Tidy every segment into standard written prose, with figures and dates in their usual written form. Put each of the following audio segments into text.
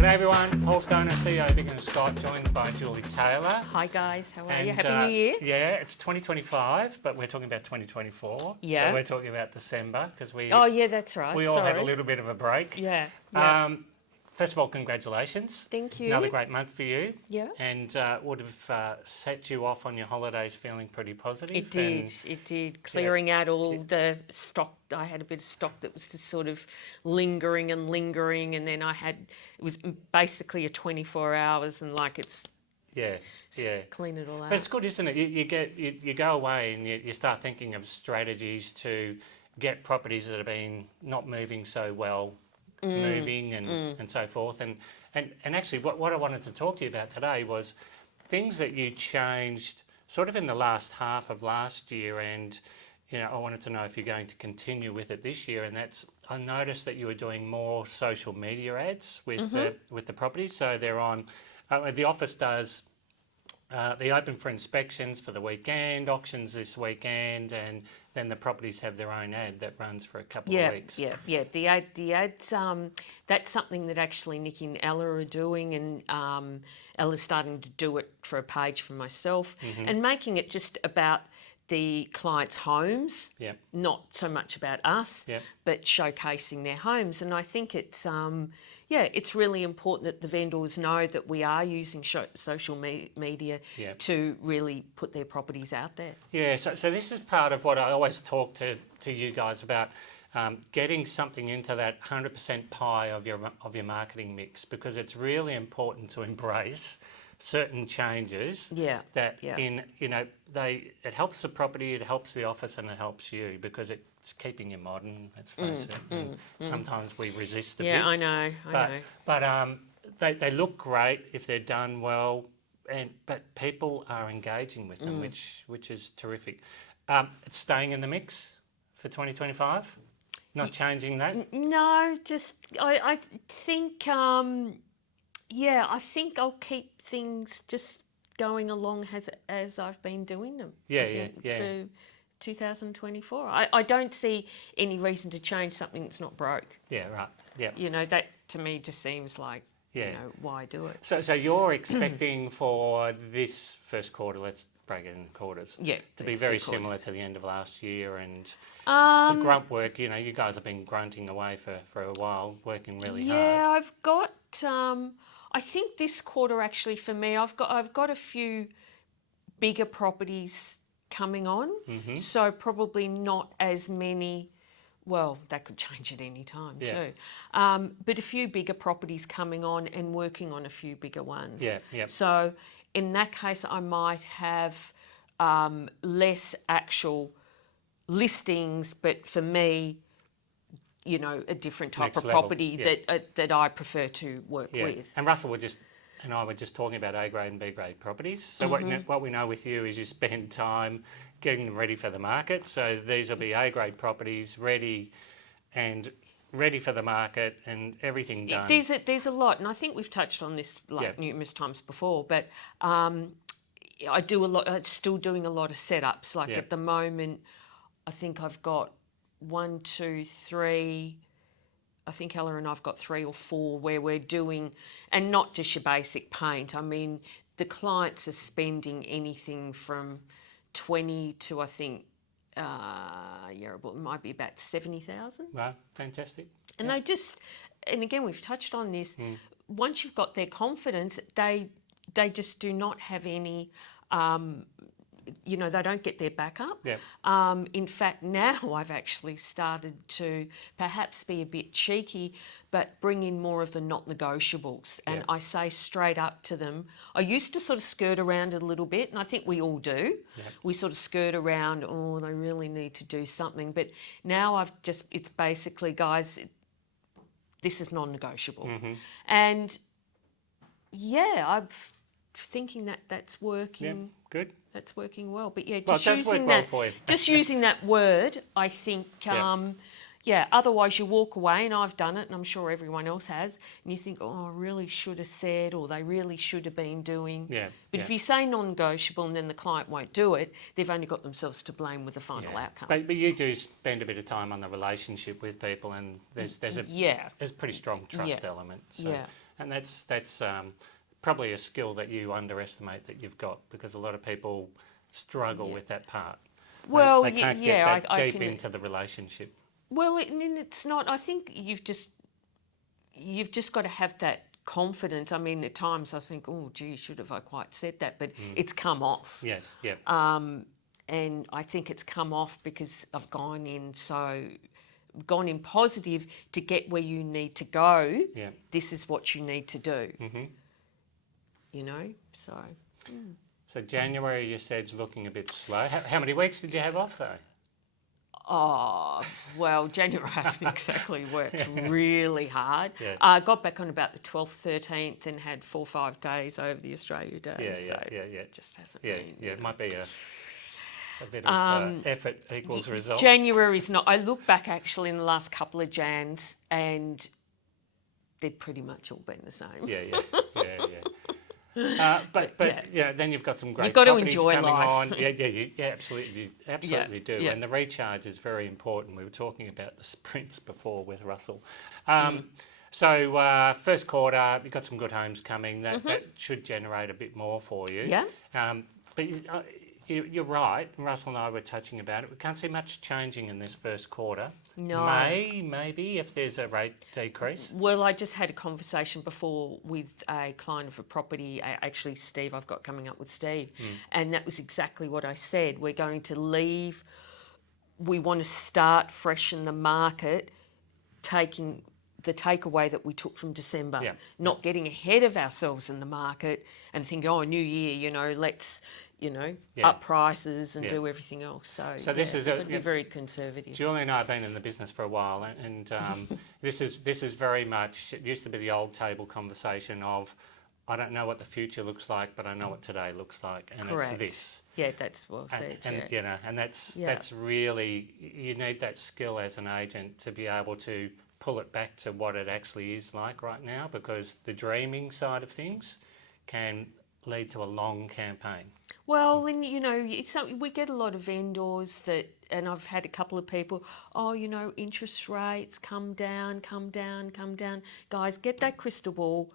G'day everyone, Paul Stoner, CEO of Big and Scott, joined by Julie Taylor. Hi guys, how are you? And, Happy New Year. Yeah, it's 2025, but we're talking about 2024. Yeah. So we're talking about December because Oh yeah, that's right. we all had a little bit of a break. Yeah. First of all, congratulations. Thank you. Another great month for you. Yeah. And would have set you off on your holidays feeling pretty positive. It did. It did. Clearing out all the stock. I had a bit of stock that was just sort of lingering, and then it was basically a 24 hours, and it's clean it all out. But it's good, isn't it? You go away and you start thinking of strategies to get properties that have been not moving so well moving and so forth. And actually what I wanted to talk to you about today was things that you changed sort of in the last half of last year, and I wanted to know if you're going to continue with it this year. And that's, I noticed that you were doing more social media ads with the properties. So they're on, the office does, they open for inspections for the weekend, auctions this weekend, and then the properties have their own ad that runs for a couple of weeks. Yeah. The ads, that's something that actually Nikki and Ella are doing, and Ella's starting to do it for a page for myself, and making it just about the clients' homes, not so much about us, but showcasing their homes. And I think it's really important that the vendors know that we are using social media to really put their properties out there. Yeah, so this is part of what I always talk to you guys about, getting something into that 100% pie of your marketing mix, because it's really important to embrace certain changes it helps the property, it helps the office, and it helps you because it's keeping you modern, let's face it. Sometimes we resist a bit. Yeah, I know. But they look great if they're done well, but people are engaging with them, which is terrific. It's staying in the mix for 2025? Not changing that? No, just I think I think I'll keep things just going along as I've been doing them. For 2024. I don't see any reason to change something that's not broke. Yeah, right. Yeah. That to me just seems like, why do it? So you're expecting for this first quarter, let's break it into quarters, to be very similar to the end of last year, and the grunt work, you guys have been grunting away for a while, working really hard. Yeah, I've got I think this quarter actually for me, I've got a few bigger properties coming on, so probably not as many. Well, that could change at any time too. But a few bigger properties coming on and working on a few bigger ones. Yeah. So in that case, I might have less actual listings, but for me, a different type of property that I prefer to work with. And Russell and I were just talking about A grade and B grade properties. So what we know with you is you spend time getting them ready for the market. So these will be A grade properties ready for the market and everything done. There's a lot, and I think we've touched on this numerous times before, but I'm still doing a lot of setups. At the moment, I think I've got 1, 2, 3. I think Ella and I've got 3 or 4 where we're doing, and not just your basic paint. I mean, the clients are spending anything from 20 to, I think, it might be about 70,000. Wow, fantastic. And and again, we've touched on this. Once you've got their confidence, they just do not have any. They don't get their back up. In fact, now I've actually started to perhaps be a bit cheeky, but bring in more of the not negotiables. And I say straight up to them. I used to sort of skirt around it a little bit, and I think we all do. We sort of skirt around, they really need to do something. But now it's basically, guys, this is non-negotiable. And I'm thinking that's working. Good. That's working well. But just using that word, I think, otherwise you walk away, and I've done it, and I'm sure everyone else has, and you think, I really should have said, or they really should have been doing. But if you say non-negotiable and then the client won't do it, they've only got themselves to blame with the final outcome. But you do spend a bit of time on the relationship with people, and there's a pretty strong trust element. So. And that's probably a skill that you underestimate that you've got, because a lot of people struggle with that part. Well, they can't yeah, get that deep into the relationship. Well, it's not. I think you've just got to have that confidence. I mean, at times I think, oh, gee, should have I quite said that? But it's come off. Yes, yeah. And I think it's come off because I've gone in positive to get where you need to go. Yeah. This is what you need to do. Mm-hmm. You know, so. So January, you said, is looking a bit slow. How many weeks did you have off, though? Oh, well, January I haven't exactly worked really hard. Yeah. I got back on about the 12th, 13th and had 4 or 5 days over the Australia Day. Yeah. It just hasn't been. Yeah, it might be a bit of effort equals result. January's not. I look back actually in the last couple of Jans and they've pretty much all been the same. Yeah. But then you've got some great You've got to properties enjoy coming life. on. Yeah, absolutely do. Yeah. And the recharge is very important. We were talking about the sprints before with Russell. So first quarter, you've got some good homes coming. That should generate a bit more for you. Yeah. But you're right. Russell and I were touching about it. We can't see much changing in this first quarter. No. Maybe if there's a rate decrease. Well, I just had a conversation before with a client of a property, actually Steve, I've got coming up with Steve, and that was exactly what I said. We're going to leave, we want to start fresh in the market, taking the takeaway that we took from December, not getting ahead of ourselves in the market and thinking, oh, new year, let's... up prices and do everything else. So this is got to be very conservative. Julie and I have been in the business for a while, and this is very much. It used to be the old table conversation of, I don't know what the future looks like, but I know what today looks like, and Correct. it's this. Yeah, that's well said. And that's really, you need that skill as an agent to be able to pull it back to what it actually is like right now, because the dreaming side of things can lead to a long campaign. Well, and it's something, we get a lot of vendors that, and I've had a couple of people, interest rates come down. Guys, get that crystal ball,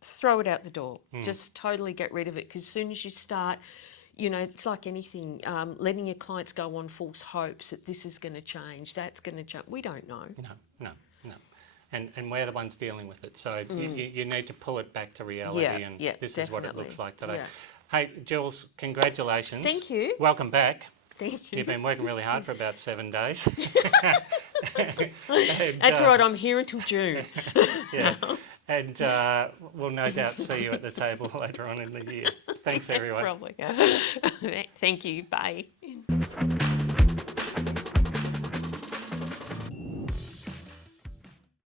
throw it out the door. Just totally get rid of it, because as soon as you start, it's like anything, letting your clients go on false hopes that this is going to change, that's going to change. We don't know. No. And we're the ones dealing with it. So you need to pull it back to reality, and this definitely. is what it looks like today. Yeah. Hey, Jules, congratulations. Thank you. Welcome back. Thank you. You've been working really hard for about 7 days. That's all right, I'm here until June. Yeah. And we'll no doubt see you at the table later on in the year. Thanks, everyone. Probably. Thank you. Bye.